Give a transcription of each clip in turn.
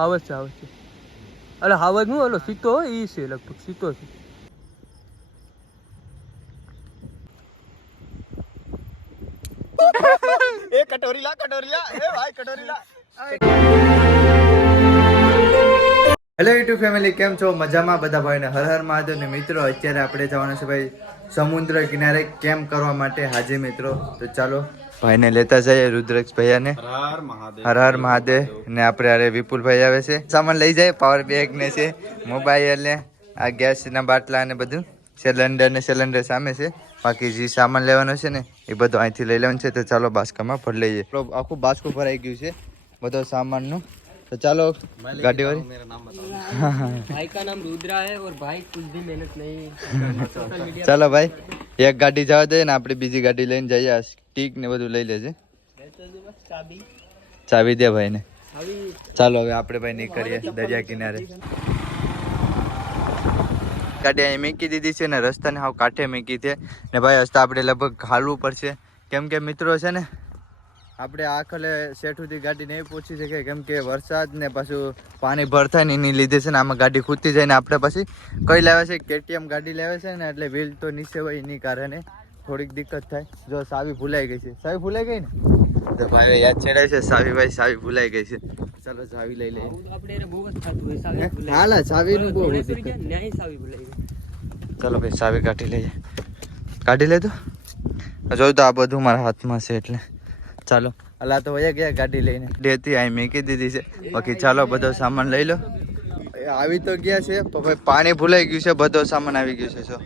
હાવજ છે હાવજ છે. અરે હાવજનું ઓલો સીતો હોય એ છે લગભગ સીતો છે. એ કટોરી લા કટોરી લા. એ ભાઈ કટોરી લા. હેલો યુટ્યુબ ફેમિલી કેમ છો? મજામાં બધા ભાઈને? હર હર મહાદેવ ને મિત્રો અત્યારે આપણે જવાના છે ભાઈ સમુદ્ર કિનારે કેમ્પ કરવા માટે. હાજી મિત્રો તો ચાલો ભાઈને લેતા જઈએ રુદ્રક્ષ ભૈયાને હર મહાદેવ હર હર મહાદેવ ને આપણે અરે વિપુલભાઈ આવે છે સામાન લઈ જાય પાવર બેગ ને છે મોબાઈલ ને આ ગેસના બાટલા ને બધું સિલિન્ડર ને સિલિન્ડર સામે છે બાકી જે સામાન લેવાનો છે ને એ બધું અહીંથી લઈ લેવાનું છે તો ચાલો બાસ્કામાં ભરી લઈએ આપણું આખું બાસ્કું ભરાઈ ગયું છે બધો સામાનનું તો ચાલો ગાડી વાળી मेरा नाम बताओ भाई का नाम रुद्रा है और भाई कुछ भी मेहनत नहीं सोशल मीडिया ચાલો ભાઈ એક ગાડી જવા દે ને આપણે બીજી ગાડી લઈને જઈએ. સ્ટીક ને બધું લઈ લેજે. ચાવી દે ભાઈ ને ચાલો હવે આપણે ભાઈ નીકળીએ દરિયા કિનારે. ગાડી અહીં મૂકી દીધી છે ને રસ્તાને હાવ કાંઠે મૂકી છે. ને ભાઈ હસ્તા આપણે લગભગ હાલવું પડશે. કેમ કે મિત્રો છે ને આપણે આખલે શેઠુથી ગાડી નહીં પહોંચી શકીએ કેમ કે વરસાદ ને પાછું પાણી ભર થાય ને એની લીધે છે ને આમાં ગાડી ખૂતી જાય ને આપણે પછી કઈ લાવે છે? કેટીએમ ગાડી લાવે છે ને એટલે વ્હીલ તો નીચે હોય એની કારણે થોડીક દિક્કત થાય. જો સાવી ભૂલાઈ ગઈ છે. સાવી ભૂલાઈ ગઈ ને? તો ભાઈ યાદ ચડાય છે સાવી ભાઈ સાવી ભૂલાઈ ગઈ છે. ચાલો સાવી લઈ લઈએ. આપણે એને બહુ જ થતું હોય સાવી ભૂલાઈ હાલા બહુ ન્યાય સાવી ભૂલાઈ ગઈ. ચાલો ભાઈ સાવી કાઢી લઈએ. કાઢી લે તો? જોયું તો આ બધું મારા હાથમાં છે એટલે. ચાલો. અલા તો વયા ગયા ગાડી લઈને. ડેતી અહીં મેકી દીધી છે. બાકી ચાલો બધો સામાન લઈ લો. એ આવી તો ગયા છે પણ ભાઈ પાણી ભૂલાઈ ગયું છે બધો સામાન આવી ગયું છે સો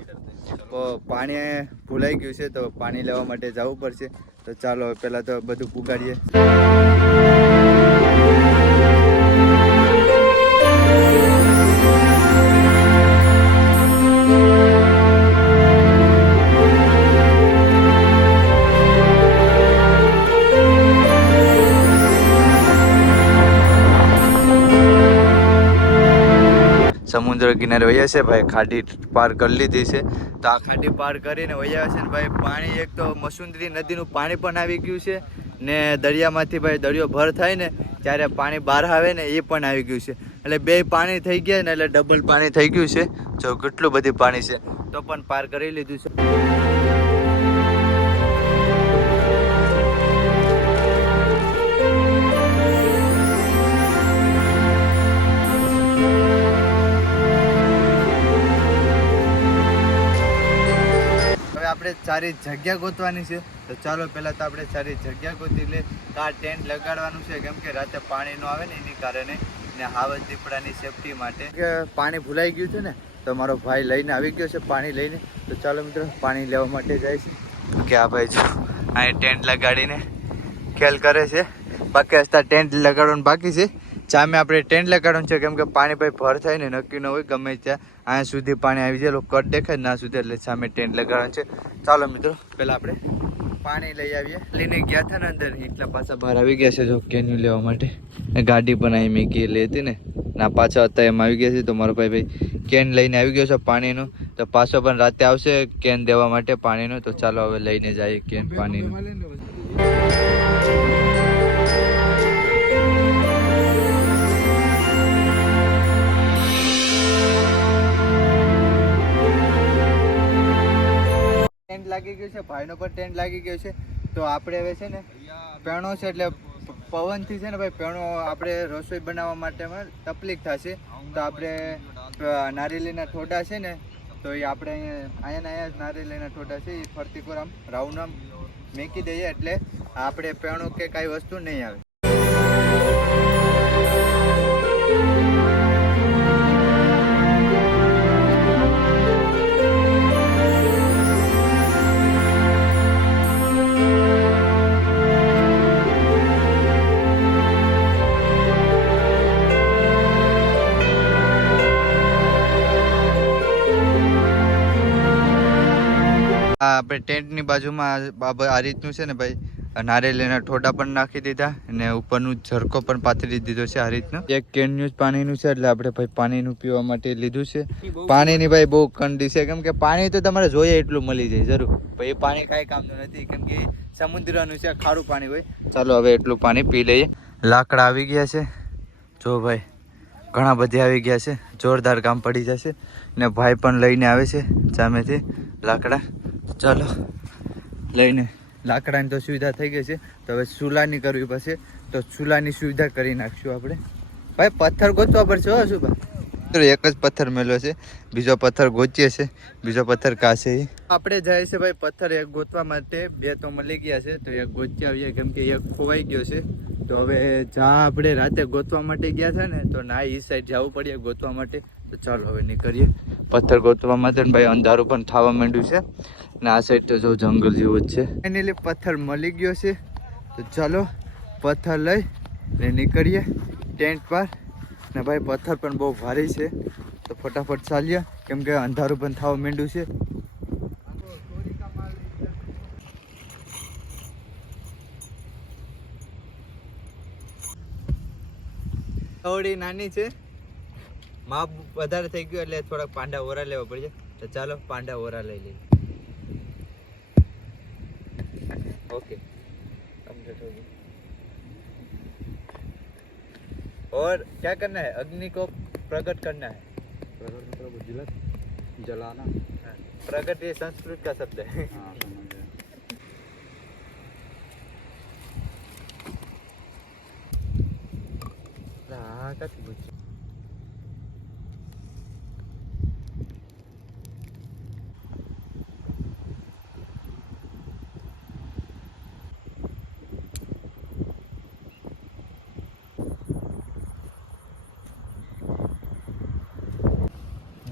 તો પાણી ભૂલાઈ ગયું છે તો પાણી લેવા માટે જવું પડશે. તો ચાલો પહેલાં તો બધું પુગાડીએ. સમુદ્ર કિનારે વયા છે ભાઈ, ખાડી પાર કરી લીધી છે. તો આ ખાડી પાર કરીને વયા છે ને ભાઈ, પાણી એક તો મસુંદરી નદીનું પાણી પણ આવી ગયું છે ને દરિયામાંથી ભાઈ દરિયો ભર થાય ને ત્યારે પાણી બહાર આવે ને એ પણ આવી ગયું છે. એટલે બે પાણી થઈ ગયા ને એટલે ડબલ પાણી થઈ ગયું છે. જો કેટલું બધું પાણી છે, તો પણ પાર કરી લીધું છે. આપણે સારી જગ્યા ગોતવાની છે. તો ચાલો પહેલાં તો આપણે સારી જગ્યા ગોતી લે આ ટેન્ટ લગાડવાનું છે કેમ કે રાતે પાણી નો આવે ને એની કારણે ને હાવજ દીપડાની સેફટી માટે. કે પાણી ભૂલાઈ ગયું છે ને તો મારો ભાઈ લઈને આવી ગયો છે પાણી લઈને. તો ચાલો મિત્રો પાણી લેવા માટે જાય છે. કે આ ભાઈ જો અહીં ટેન્ટ લગાડીને ખેલ કરે છે. બાકી હસતા ટેન્ટ લગાડવાનું બાકી છે. સામે આપણે ટેન્ટ લગાડવાનું છે, કેમ કે પાણી ભાઈ ભર થાય ને, નક્કી ન હોય, ગમે ત્યાં. અહીંયા સુધી પાણી આવી જાય કટ દેખાય, ના સુધી એટલે સામે ટેન્ટ લગાડવાનું છે. ચાલો મિત્રો, પહેલાં આપણે પાણી લઈ આવીએ. લઈને ગયા હતા ને અંદર, એટલા પાછા બહાર આવી ગયા છે, જો કેન્યુ લેવા માટે. ગાડી પણ અહીં મેં ગયેલી લેતી ને. ના, પાછા હતા એમ આવી ગયા છે, તો મારો ભાઈ ભાઈ કેન લઈને આવી ગયો છે પાણીનું. તો પાછો પણ રાતે આવશે કેન દેવા માટે પાણીનું. તો ચાલો હવે લઈને જઈએ કેન પાણીનું. ટેન્ટ લાગી ગયું છે, ભાઈનો પણ ટેન્ટ લાગી ગયો છે. તો આપણે હવે છે ને, પેણો છે એટલે પવનથી છે ને ભાઈ પેણો આપણે રસોઈ બનાવવા માટે તકલીફ થશે. તો આપણે નારિયેળીના ઠોડા છે ને, તો એ આપણે અહીંયા ને અહીંયા જ નારિયેળીના ઠોડા છે, એ ફરતી કોર આમ રાઉન્ડ આમ મેકી દઈએ એટલે આપણે પેણું કે કાંઈ વસ્તુ નહીં આવે. આપણે ટેન્ટની બાજુમાં આ બાબ- આ રીતનું છે ને ભાઈ નારિયેળીના ઠોડા પણ નાખી દીધા અને ઉપરનું ઝરકો પણ પાથરી દીધો છે આ રીતનું. એક કેનનું જ પાણીનું છે એટલે આપણે ભાઈ પાણીનું પીવા માટે લીધું છે. પાણીની ભાઈ બહુ કંડી છે. કેમ કે પાણી તો તમારે જોઈએ એટલું મળી જાય જરૂર. ભાઈ પાણી કાંઈ કામનું નથી. કેમ કે સમુદ્રનું છે ખારું પાણી હોય. ચાલો હવે એટલું પાણી પી લઈએ. લાકડા આવી ગયા છે. જો ભાઈ ઘણા બધી આવી ગયા છે. જોરદાર કામ પડી જશે. ને ભાઈ પણ લઈને આવે છે સામેથી લાકડા. ચાલો. લઈને. લાકડાની તો સુવિધા થઈ ગઈ છે. તો હવે ચૂલાની કરવી પડશે. તો ચૂલાની સુવિધા કરી નાખશું આપણે. ભાઈ પથ્થર ગોતવા પડશે હો શું ભાઈ એક જ પથ્થર મેળવ્યો છે. બીજો પથ્થર ગોચીએ છે. બીજો પથ્થર કાશે. આપણે જાય છે ભાઈ પથ્થર એક ગોતવા માટે. બે તો મળી ગયા છે. તો એક ગોચી આવીએ. કેમ કે એક ખોવાઈ ગયો છે. તો હવે જ્યાં આપણે રાતે ગોતવા માટે ગયા છે ને, તો ના એ સાઈડ જવું પડે ગોતવા માટે. તો ચાલો હવે નીકળીએ. પથ્થર ગોતવા માટે ભાઈ અંધારું પણ થવા માંડ્યું છે. ને આ સાઈડ તો જો જંગલ જેવું જ છે. ફાઇનલી પથ્થર મળી ગયો છે. તો ચાલો પથ્થર લઈ ને નીકળીએ ટેન્ટ પર. ને ભાઈ પથ્થર પણ બહુ ભારે છે. તો ફટાફટ ચાલીએ કેમ કે અંધારું પણ થવા માંડ્યું છે. થોડી નાની છે માપ વધારે થઈ ગયું એટલે થોડાક પાંડા ઓરા લેવા પડશે તો ચાલો પાંડા ઓરા લઈ લઈએ ओके कंप्लीट हो गई और क्या करना है अग्नि को प्रकट करना है प्रकट मतलब जिला जलाना हाँ, प्रकट ये संस्कृत का शब्द है हाँ गया हाँ कथी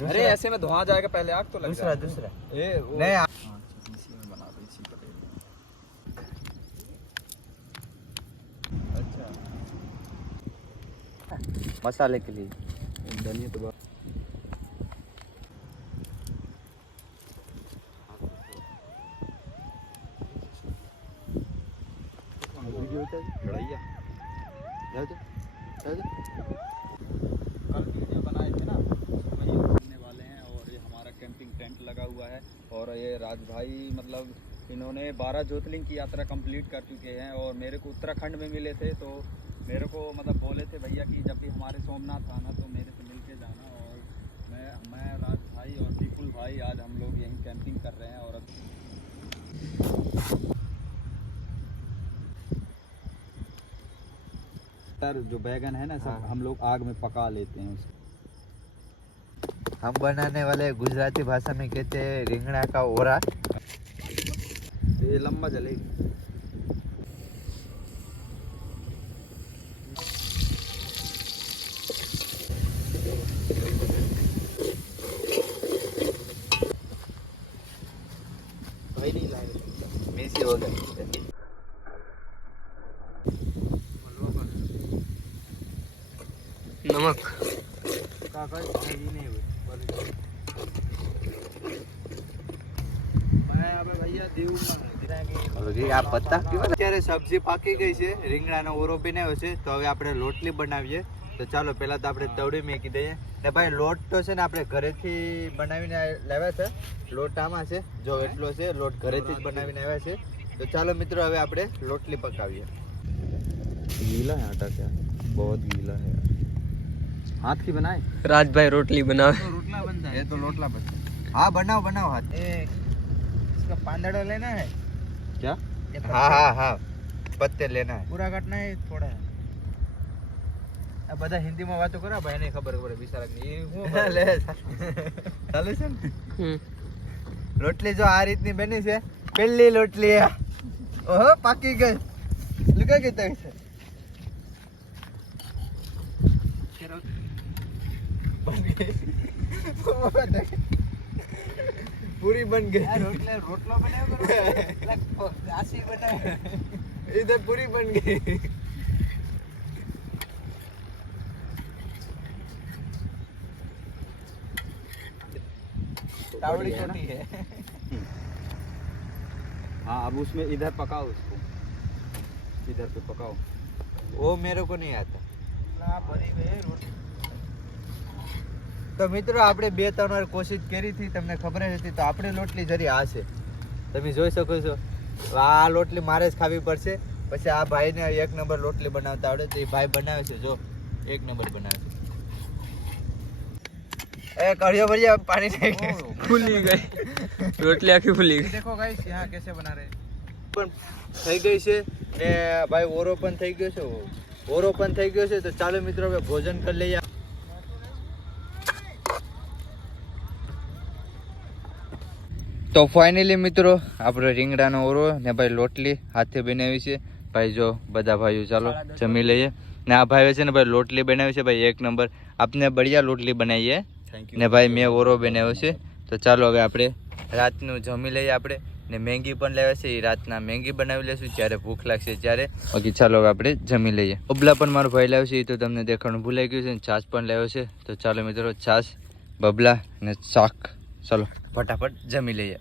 अरे ऐसे में धुआँ जाएगा पहले आग तो लग दूसरा दूसरा। ए वो नहीं आ- हाँ, इसी में बना दो इसी पटेल अच्छा मसाले के लिए। धनिया तो। कल वीडियो बनाए थे ना उसमें ये घूमने वाले हैं और ये हमारा कैंपिंग टेंट लगा हुआ है और ये राज भाई मतलब इन्होंने 12 ज्योतिर्लिंग की यात्रा कंप्लीट कर चुके हैं और मेरे को उत्तराखंड में मिले थे तो मेरे को मतलब बोले थे भैया कि जब भी हमारे सोमनाथ आना तो मेरे से मिल के जाना। और मैं मैं राज भाई और विपुल भाई आज हम लोग यहीं कैंपिंग कर रहे हैं और अब सर जो बैगन है ना सब हाँ। हम लोग आग में पका लेते हैं उसको। हम बनाने वाले गुजराती भाषा में कहते हैं रिंगड़ा का ओरा। ये लंबा जलेगा અત્યારે સબ્જી પાકી ગઈ છે રીંગણાનો ઓરો બનાવ્યો છે. તો હવે આપણે લોટલી બનાવીએ. તો ચાલો પેલા તો આપણે તવડી મેકી દઈએ. ને ભાઈ લોટ તો છે ને આપણે ઘરેથી બનાવીને લાવ્યા છે. લોટ આમાં છે. જો એટલો છે લોટ ઘરેથી જ બનાવીને આવ્યા છે. તો ચાલો મિત્રો હવે આપણે લોટલી પકાવીએ. ગીલા આટા છે બહુ ગીલા હે. है यार हाथ की बनाए રાજભાઈ રોટલી બનાવે रोटला बनता है ये तो लोटला बनता है हाँ बनाओ बनाओ हाथ ए, इसका पांदड़ा लेना है क्या हाँ हाँ हाँ पत्ते लेना है પૂરા કાટના એ થોડા આ બધા હિન્દીમાં વાતો કરો ભાઈ એને ખબર પડે બિચારા એ હું લે ચાલે છે ને હમ. રોટલી જો આ રીતની બની છે પેલી રોટલી આ. ઓહો પાકી ગઈ લુકા ગઈ તઈ છે બન ગઈ. પૂરી બન ગઈ રોટલે રોટલો બનાવ્યો આસી બનાવ્યો इधर पूरी बन गई તાવડી ચોટી હે हाँ अब उसमें इधर पकाओ उसको इधर पे पकाओ वो मेरे को नहीं आता આ ભરી ગઈ રોટલી તો મિત્રો આપણે બે ત્રણ વાર કોશિશ કરી હતી તમને ખબર નથી તો આપણી લોટલી જરી આ છે. તમે જોઈ શકો છો. આ લોટલી મારે જ ખાવી પડશે. પછી આ ભાઈને એક નંબર લોટલી બનાવતા આવડે તો એ ભાઈ બનાવે છે. જો એક નંબર બનાવે છે. પાણી થઈ ફૂલી રોટલી આખી ફૂલી ગઈ. દેખો ગાઈસ યહાં કેસે પણ થઈ ગઈ છે ને ભાઈ ઓરો પણ થઈ ગયો છે. ઓરો પણ થઈ ગયો છે. તો ચાલો મિત્રો ભોજન કરી લઈએ તો ફાઇનલી મિત્રો આપણે રીંગણાનો ઓરો ને ભાઈ લોટલી હાથે બનાવી છે. ભાઈ જો બધા ભાઈઓ ચાલો જમી લઈએ. ને આ ભાઈઓ છે ને ભાઈ લોટલી બનાવી છે. ભાઈ એક નંબર. આપને બળિયા લોટલી બનાવીએ. ને ભાઈ મેં ઓરો બનાવ્યો છે. તો ચાલો હવે આપણે રાતનું જમી લઈએ આપણે. ને મેંગી પણ લેવા છે. એ રાતના મેંગી બનાવી લેશું. જ્યારે ભૂખ લાગશે ત્યારે. બાકી ચાલો હવે આપણે જમી લઈએ. બબલા પણ મારો ભાઈ લાવ્યો છે. એ તો તમને દેખાવાનું ભૂલાઈ ગયું છે. ને છાશ પણ લાવ્યો છે. તો ચાલો મિત્રો છાશ બબલા ને શાક. ચાલો. ફટાફટ જમી લઈએ.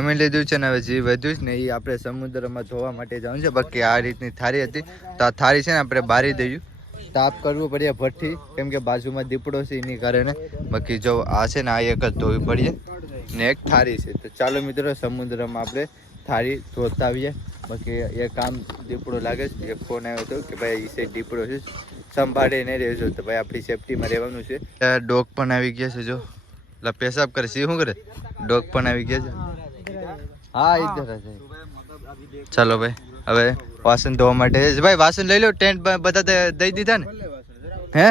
જમી લીધું છે ને હવે જે વધ્યું છે ને એ આપણે સમુદ્રમાં ધોવા માટે જવાનું છે. બાકી આ રીતની થાળી હતી. તો આ થાળી છે ને આપણે બારી દઈએ. તાપ કરવું પડે ભઠ્ઠી. કેમ કે બાજુમાં દીપડો છે એની કારણે. બાકી જો આ છે ને આ એક જ ધોવી પડીએ. ને એક થાળી છે. તો ચાલો મિત્રો, સમુદ્રમાં આપણે થાળી ધોતા આવીએ. બાકી એ કામ દીપડો લાગે છે. એક ફોન આવ્યો હતો કે ભાઈ એ દીપડો છે. સંભાળે નહીં રહેજો. તો ભાઈ, આપણી સેફટીમાં રહેવાનું છે. ડોગ પણ આવી ગયા છે, જો. એટલે પેશાબ કરે છે. શું કરે? ડોગ પણ આવી ગયા છે. હા ઇધર જ. ચાલો ભાઈ હવે વાસણ ધોવા માટે. ભાઈ વાસણ લઈ લો ટેન્ટ બધા દઈ દીધા ને? હે?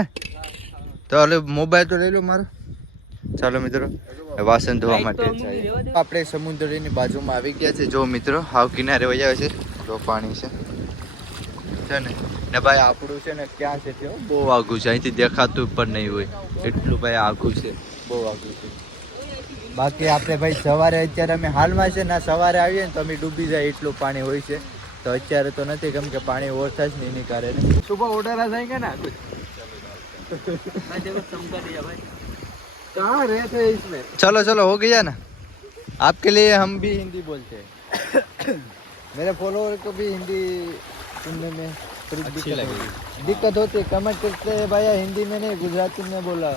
તો હવે મોબાઈલ તો લઈ લો મારો. ચાલો મિત્રો વાસણ ધોવા માટે આપણે સમુદ્રની બાજુમાં આવી ગયા છે. જો મિત્રો હાવ કિનારે વહી આવે છે. જો પાણી છે. છે ને? ને ભાઈ આપણું છે ને ક્યાં છે તે બહુ આઘું છે. અહીંથી દેખાતું પણ નહીં હોય. એટલું ભાઈ આઘું છે. બહુ આઘું છે. બાકી આપણે ભાઈ સવારે અત્યારે અમે હાલમાં છે ને સવારે આવીએ ને તો અમે ડૂબી જાય એટલું પાણી હોય છે તો અત્યારે તો નથી કેમ કે પાણી ઓર થાય છે ને એની કારણે सुबह ऑर्डर आ जाएंगे ना कहाँ रहते हैं इसमें चलो चलो हो गया ना आपके लिए हम भी हिंदी बोलते हैं मेरे फॉलोअर को भी हिंदी सुनने में थोड़ी अच्छी दिक्कत लगेगी। होती- दिक्कत होती है कमेंट करते हैं भैया हिंदी में नहीं गुजराती में बोला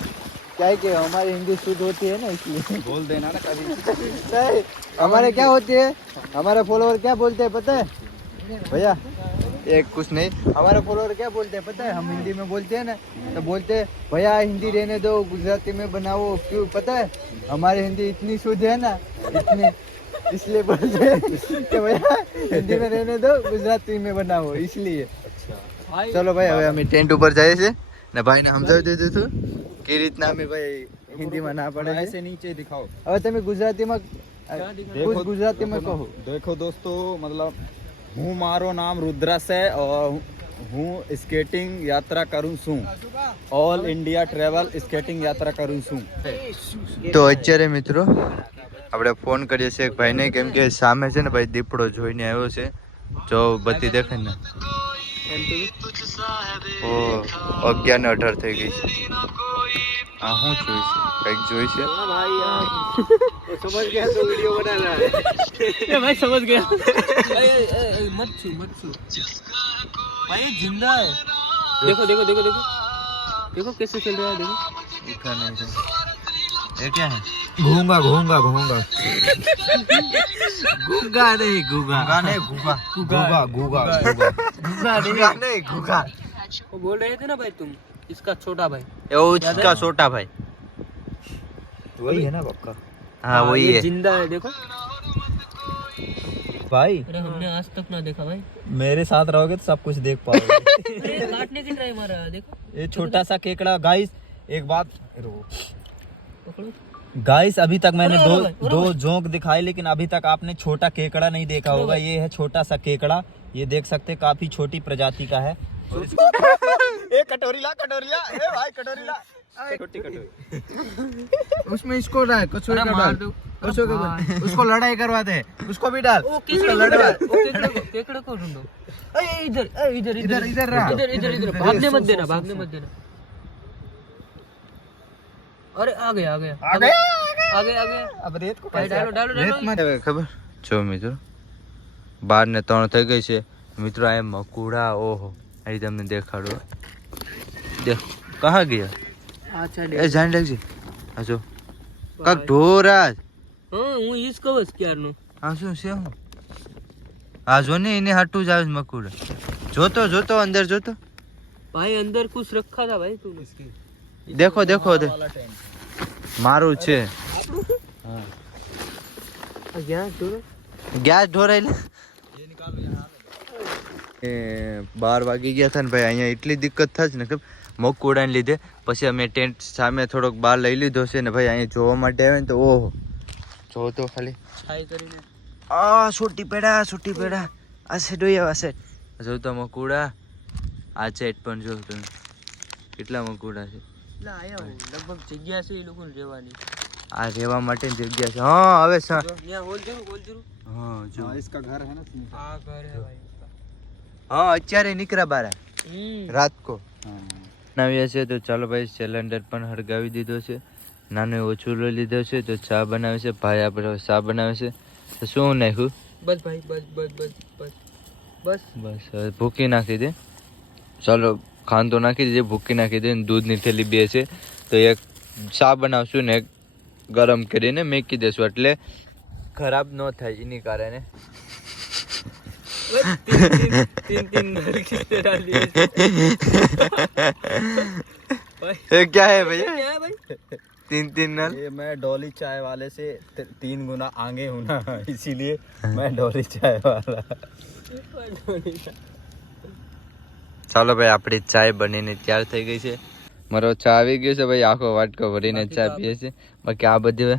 क्या है कि हमारी हिंदी शुद्ध होती है ना इसलिए बोल देना ना कभी नहीं हमारे क्या होती है हमारे फॉलोअर क्या बोलते हैं पता है भैया एक कुछ नहीं हमारे फॉलोअर क्या बोलते हैं पता है हम हिंदी में बोलते हैं ना तो बोलते हैं भैया हिंदी रहने दो गुजराती में बनाओ क्यों पता है हमारी हिंदी इतनी शुद्ध है ना इतनी इसलिए बोलते हैं कि भैया हिंदी में रहने दो गुजराती में बनाओ इसलिए ચલો ભાઈ હવે અમે ટેન્ટ ઉપર જઈએ છીએ ને ભાઈને સમજાવી દીધું હતું કે રીતના અમે ભાઈ હિન્દીમાં ના પડે છે ऐसे नीचे दिखाओ હવે તમે ગુજરાતીમાં देखो- कुछ गुजराती में देखो કહો ना, देखो दोस्तों मतलब હું મારો નામ રુદ્રસ है और હું સ્કેટિંગ યાત્રા કરું છું ઓલ ઇન્ડિયા ટ્રેવલ સ્કેટિંગ યાત્રા કરું છું તો અત્યારે મિત્રો આપણે ફોન કરીએ છીએ એક ભાઈને કેમ કે સામે છે ને ભાઈ દીપડો જોઈને આવ્યો છે જો બત્તી દેખાય ને ઓ અગિયાર ને અઢાર થઈ ગઈ છે આ શું જોઈ છે કંઈક જોઈ છે समझ गया तो वीडियो बना रहा है भाई समझ गया ए, ए, ए, मत छू मत छू भाई ये जिंदा है देखो देखो देखो देखो देखो कैसे चल रहा है देखो उठा नहीं था ये क्या है घूंगा घूंगा घूंगा घूंगा नहीं घूंगा घूगा नहीं घूगा घूंगा घूंगा घूंगा घूगा नहीं घूगा वो बोल रहे थे ना भाई तुम इसका छोटा भाई। वो उसका छोटा भाई। वही है ना पक्का। हाँ वही है। ज़िंदा है देखो। भाई अरे हमने आज तक ना देखा भाई। मेरे साथ रहोगे तो सब कुछ देख पाओगे। काटने की ट्राई मारा देखो। ये छोटा सा केकड़ा गाइस एक बात गाइस अभी तक मैंने दो दो जोंक दिखाए लेकिन अभी तक आपने छोटा केकड़ा नहीं देखा होगा। ये है छोटा सा केकड़ा। ये देख सकते काफ़ी छोटी प्रजाति का है। ए कटोरी ला कटोरी ला ए भाई कटोरी ला छोटी कटोरी उसमें इसको डाल कचौड़ी अरे का मार डाल दो कचौड़ी का डाल। उसको लड़ाई करवाते हैं उसको भी डाल ओ केकड़े को लड़वा। ओ केकड़े को केकड़े को ढूंढो ए इधर ए इधर इधर, इधर रहा। इधर इधर इधर भागने मत देना भागने मत देना अरे आ गया आ गया आ गया आगे आगे अब रेत को भाई डालो डालो डालो રેતમાં હવે ખબર જો મિત્રો બાર ને ત્રણ થઈ ગઈ છે મિત્રો આ મકુડા ઓહો અહીં તમને દેખાડો. દેખ કહા ગયા? એ જાણી રાખજે. હા જો. કાક ઢોરા હા હું ઈજ કહું ક્યારનું. હા શું છે હું હા જો ને એને હાટું જ આવે મકુડ જોતો જોતો અંદર જોતો. ભાઈ અંદર કુછ રખા થા ભાઈ તું. દેખો દેખો મારું છે. હા. ગેસ ઢોરાઈ ઢોરાય ઢોરાઈ બાર વાગી ગયા હતા ને ભાઈ અહીંયા એટલી દિક્કત થશે થાય છે ને મકોડાને લીધે. પછી અમે ટેન્ટ સામે થોડોક બહાર લઈ લીધો છે ને ભાઈ અહીંયા જોવા માટે આવે ને તો ઓહો. જો તો ખાલી. આ છૂટી પેડા છૂટી પેડા. આ છે ડોયા આ છે જો તો મકોડા આ ચેટ પણ જો તમે. કેટલા મકોડા છે? લગભગ જગ્યા છે એ લોકોને રહેવાની. આ રહેવા માટેની જગ્યા છે. હા હવે હા જો. આ ઘર હે ના? આ ઘર હે ભાઈ. હા અત્યારે નીકળ્યા બાર. રાત કો બનાવ્યા છે તો ચાલો ભાઈ સિલિન્ડર પણ હળગાવી દીધો છે. નાનો ઓછું લઈ લીધો છે તો ચા બનાવે છે. ભાઈ આપણે ચા બનાવે છે. તો શું નાખ્યું? બસ ભાઈ બસ બસ બસ બસ. બસ. બસ ભૂકી નાખી દે. ચાલો ખાંડો નાખી દીધી ભૂકી નાખી દીધી દૂધની થેલી બે છે. તો એક ચા બનાવશું ને ગરમ કરીને મેકી દેશું એટલે ખરાબ ન થાય એની કારણે. तीन तीन तीन तीन नल किसने डाल दिए भाई એ ક્યાં હે ये ભૈયા क्या है भाई तीन तीन नल ये मैं डॉली चाय वाले से त- तीन गुना आगे हूँ ना इसीलिए मैं डॉली चाय वाला ચાલો ભાઈ આપણી ચાય બનીને તૈયાર થઈ ગઈ છે મારો ચા આવી ગયો છે ભાઈ આખો વાટકો ભરીને ચા પીએ છે બાકી આ બધી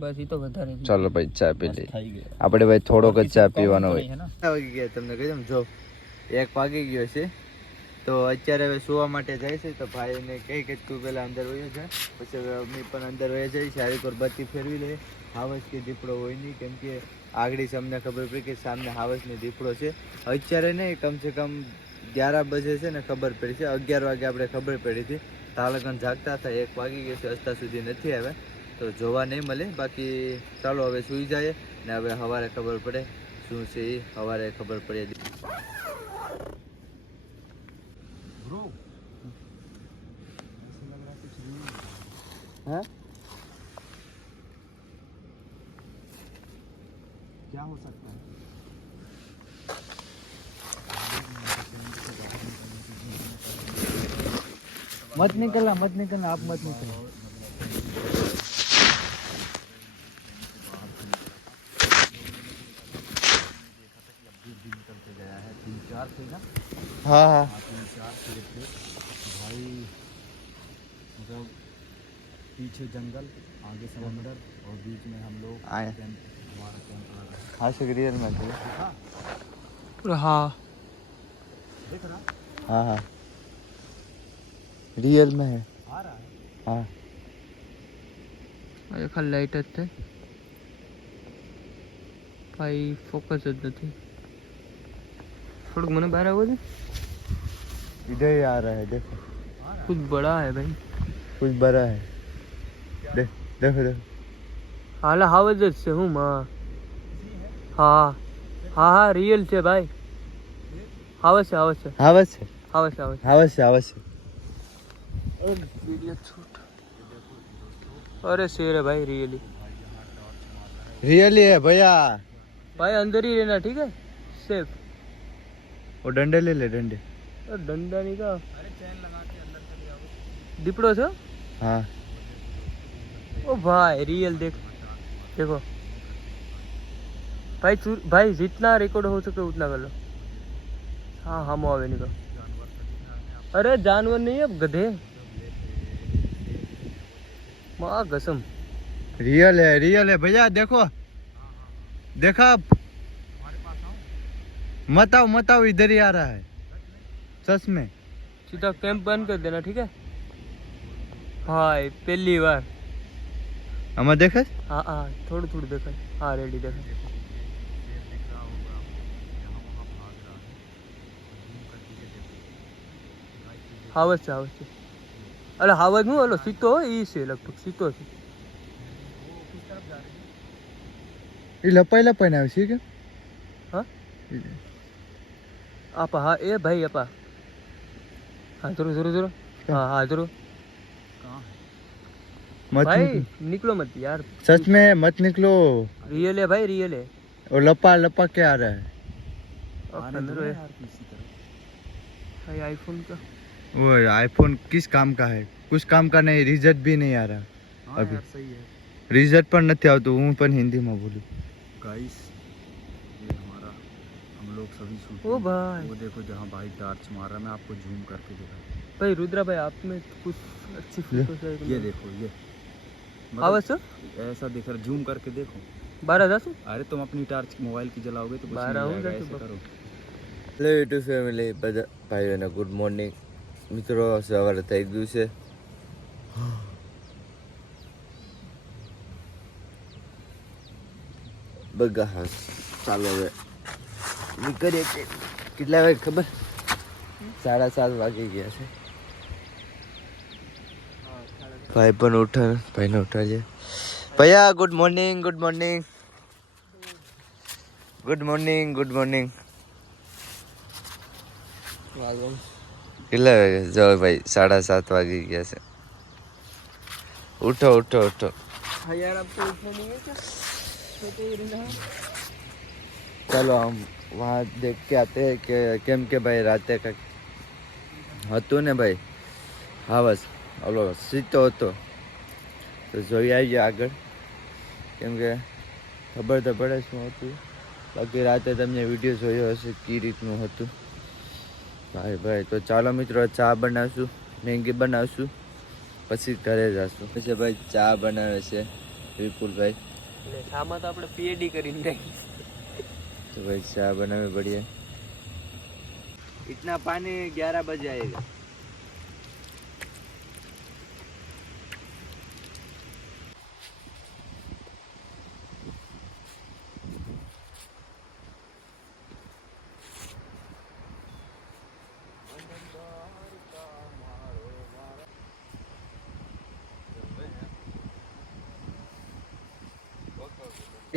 બસ એ તો વધારે ચાલો ભાઈ ચા પી લઈએ. થઈ ગયા. આપણે ભાઈ થોડોક જ ચા પીવાનો હોય. વાગી ગયા તમને કહી દઉં જો એક વાગી ગયો છે તો અત્યારે હવે સુવા માટે જાય છે તો ભાઈને કહી કે તું પેલા અંદર વયો જા. પછી હવે અમે પણ અંદર વહી જાય સારી પર બત્તી ફેરવી લઈએ. હાવસ કે દીપડો હોય નહીં કેમ કે આગળી અમને ખબર પડી કે સામને હાવસ ને દીપડો છે. અત્યારે નહીં કમસે કમ ગ્યારા બજે છે ને ખબર પડી છે. અગિયાર વાગે આપણે ખબર પડી હતી. તાલગન જાગતા હતા એક વાગી ગયો છે અત્યાર સુધી નથી આવ્યા. તો જોવા નહીં મળે બાકી ચાલો હવે સુઈ જાય ને હવે સવારે ખબર પડે શું છે એ સવારે ખબર પડે હા क्या हो सकता है मत निकलना मत निकलना आप मत निकलना हाँ हाँ। भाई मतलब पीछे जंगल आगे समंदर और बीच में हम लोग आए। हाँ। शुक्रिया तो। हाँ। हाँ हाँ। रियल में है। आ रहा है? हाँ। लाइट थे भाई फोकस थी થોડુંક મને બહાર આવવું છે इधर ही आ रहा है देखो कुछ बड़ा है भाई कुछ बड़ा है दे, देखो देखो હાલા હાવજ જ છે હું માં હા હા હા રિયલ છે ભાઈ આવે છે આવે છે हावस है આવે છે આવે છે हावस है हावस है वीडियो शूट अरे शेर है भाई रियली रियली है भैया भाई अंदर ही रहना ठीक है सेफ वो डंडे ले ले डंडे। डंडा नहीं का दीपड़ो छो हाँ। ओ भाई रियल देख। देखो। भाई चूर भाई जितना रिकॉर्ड हो सके उतना कर लो। हाँ हम आवे नहीं का अरे जानवर नहीं है गधे। माँ कसम। रियल है रियल है। भैया देखो। देखा आप? मत आओ मत आओ इधर ही आ रहा है सच में सीधा कैंप बंद कर देना ठीक है ભાઈ પહેલી વાર આમાં દેખાય હા હા થોડું થોડું દેખાય હા રેડી દેખાય હાવજ છે હાવજ છે અલે હાવજ નું ઓલો સીતો હોય ઈ છે લગભગ સીતો છે એ લપાઈ લપાઈને આવે છે કે હા ಅಪ್ಪ हाँ ए भाई ಅಪ್ಪ हाँ ज़रूर ज़रूर ज़रूर हाँ हाँ ज़रूर मत भाई निकलो मत यार सच में मत निकलो रियल है भाई रियल है और लपा लपा क्या आ रहा है आईफोन का वो आईफोन किस काम का है कुछ काम का नहीं रिज़ल्ट भी नहीं आ रहा अभी रिज़ल्ट पर नहीं आते हूँ पर हिंदी में बोलू गाइस लोग सभी शूटिंग ओ भाई वो देखो जहाँ भाई टार्च मार रहा है मैं आपको झूम करके दिखा भाई रुद्रा भाई आप में कुछ अच्छी फोटो है ये देखो ये आवाज सर ऐसा दिख रहा झूम करके देखो बारह दस अरे तुम अपनी टार्च मोबाइल की जलाओगे तो कुछ नहीं बारह हूँ जाएगा, जाके ऐसे बक- करो હેલો યુટ્યુબ ફેમિલી બધા ભાઈઓને ગુડ મોર્નિંગ મિત્રો સવારે થઈ ગયું છે બગા હાઉસ ચાલો હવે નીકળીએ કેટલા વાગે ખબર? સાડા સાત વાગી ગયા છે. ભાઈ પણ ઉઠે ભાઈને ઉઠાડીએ. ભૈયા good morning good morning good morning good morning કેટલા વાગે? જો ભાઈ સાડા સાત વાગી ગયા છે. ઉઠો ઉઠો ઉઠો. ચાલો આમ आपको उठना नहीं है क्या सोते ही रहना है चलो हम वहाँ देख के आते हैं कि કેમ કે ભાઈ રાતે કંઈક હતું ને ભાઈ હા બસ ઓલો સીતો હતો તો જોઈ આવીએ આગળ કેમ કે ખબર તો પડે શું હતું બાકી રાતે તમને વિડીયો જોયો હશે કઈ રીતનું હતું ભાઈ ભાઈ તો ચાલો મિત્રો ચા બનાવશું મેંગી બનાવશું પછી ઘરે જશું પછી ભાઈ ચા બનાવે છે વિપુલભાઈ એટલે શામાં તો આપણે પીએડી કરીને રાખી तो भाई चाय बनावे बढ़िया इतना पानी ग्यारह बजे आएगा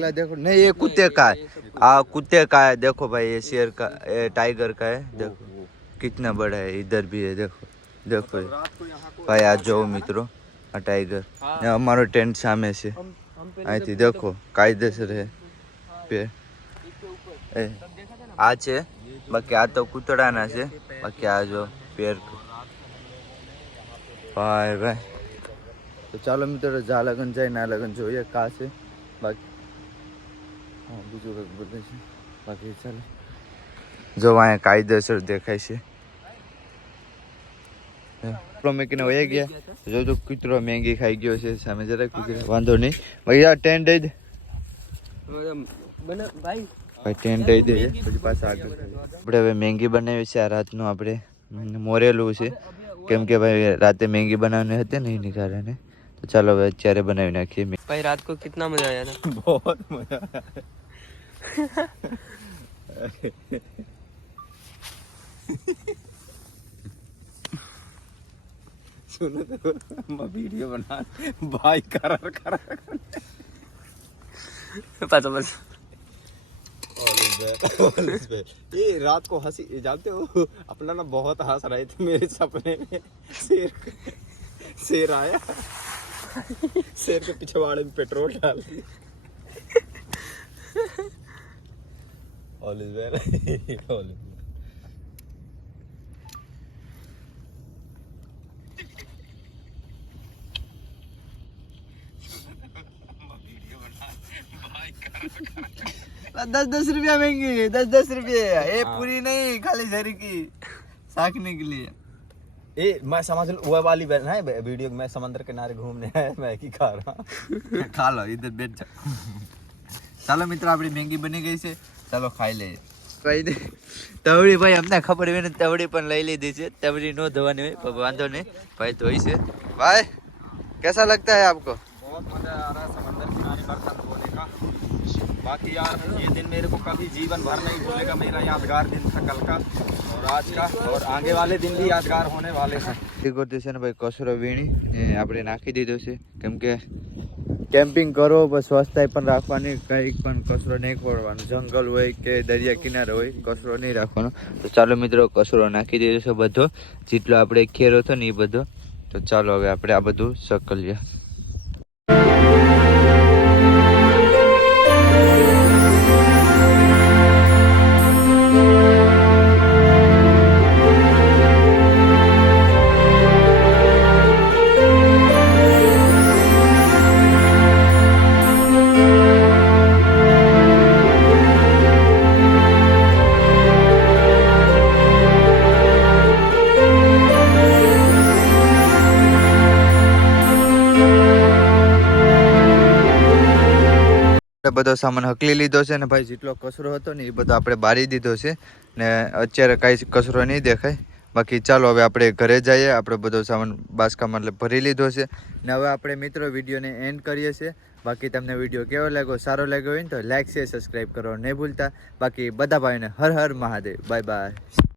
अगला देखो नहीं ये कुत्ते का है हाँ कुत्ते का है देखो भाई ये शेर का ये टाइगर का है देखो कितना बड़ा है इधर भी है देखो देखो ये। ભાઈ આ જોવો મિત્રો આ ટાઈગર ને અમારો ટેન્ટ સામે છે हम हम पहले અહીંથી દેખો કાયદેસર છે પે એ આ છે બાકી આ તો કૂતડાના છે બાકી આ જો પેર ભાઈ ભાઈ તો ચાલો મિત્રો જા લગન જઈને આ લગન જોઈએ કા છે બાકી હા બીજું કંઈક બાકી ચાલે. જો અહીંયા કાયદેસર દેખાય છે. મેકીને વહી ગયા. જોજો કૂતરો મેંગી ખાઈ ગયો છે. સામે જરા કૂતરો. વાંધો નહીં. ભાઈ આ ટેન દઈ દે. ભાઈ. ટેન દઈ દે. પછી આપણે હવે મેંગી બનાવી છે આ રાતનું આપણે. મોરેલું છે. કેમ કે ભાઈ રાતે મેંગી બનાવવાની હતી ને એની કારણે. तो चलो भाई चेहरे बनाए नाखिए भाई रात को कितना मज़ा आया था? बहुत मज़ा आया। सुनो तो मैं वीडियो बना भाई कर कर पता बस ये रात को हँसी जानते हो अपना ना बहुत हंस रहे थे मेरे सपने में। शेर शेर आया। शेर के पीछे पिछवाड़े में पेट्रोल डाल is well. All is well. दस दस रुपया महँगी दस दस रुपये ये पूरी नहीं खाली जरी की साखने के लिए ए मैं समझ लो वो वाली बहन है वीडियो में मैं समंदर किनारे घूमने आया मैं की खा रहा हूँ खा लो इधर बैठ जाओ ચાલો મિત્રો આપણી મેંગી બની ગઈ છે ચાલો ખાઈ લઈએ ભાઈ ને તવડી ભાઈ અમને ખબર હોય ને તવડી પણ લઈ લીધી છે તવડી નો ધોવાની હોય પણ વાંધો નહીં ભાઈ ધોઈ છે ભાઈ कैसा लगता है आपको बाकी यार ये दिन मेरे को कभी जीवन भर नहीं भूलेगा मेरा यादगार दिन था कल का और आज का और आगे वाले दिन भी यादगार होने वाले हैं ગોતી છે ને ભાઈ કચરો વીણી ને આપણે નાખી દીધો છે કેમ કે કેમ્પિંગ કરો બસ સ્વચ્છતા પણ રાખવાની કંઈક પણ કચરો નહીં ખોડવાનો જંગલ હોય કે દરિયા કિનારે હોય કચરો નહીં રાખવાનો તો ચાલો મિત્રો કચરો નાખી દીધો છે બધો જેટલો આપણે ખેરો હતો ને એ બધો તો ચાલો હવે આપણે આ બધું સકલીએ બધો સામાન હકલી લીધો છે ને ભાઈ જેટલો કચરો હતો ને એ બધો આપણે બારી દીધો છે ને અત્યારે કાંઈ કચરો નહીં દેખાય. બાકી ચાલો હવે આપણે ઘરે જઈએ, આપણે બધો સામાન બાસકામાં એટલે ભરી લીધો છે. ને હવે આપણે મિત્રો વિડીયોને એન્ડ કરીએ છીએ. બાકી તમને વીડિયો કેવો લાગ્યો, સારો લાગ્યો હોય ને તો લાઈક છે સબસ્ક્રાઈબ કરો નહીં ભૂલતા. બાકી બધા ભાઈને હર હર મહાદેવ. Bye bye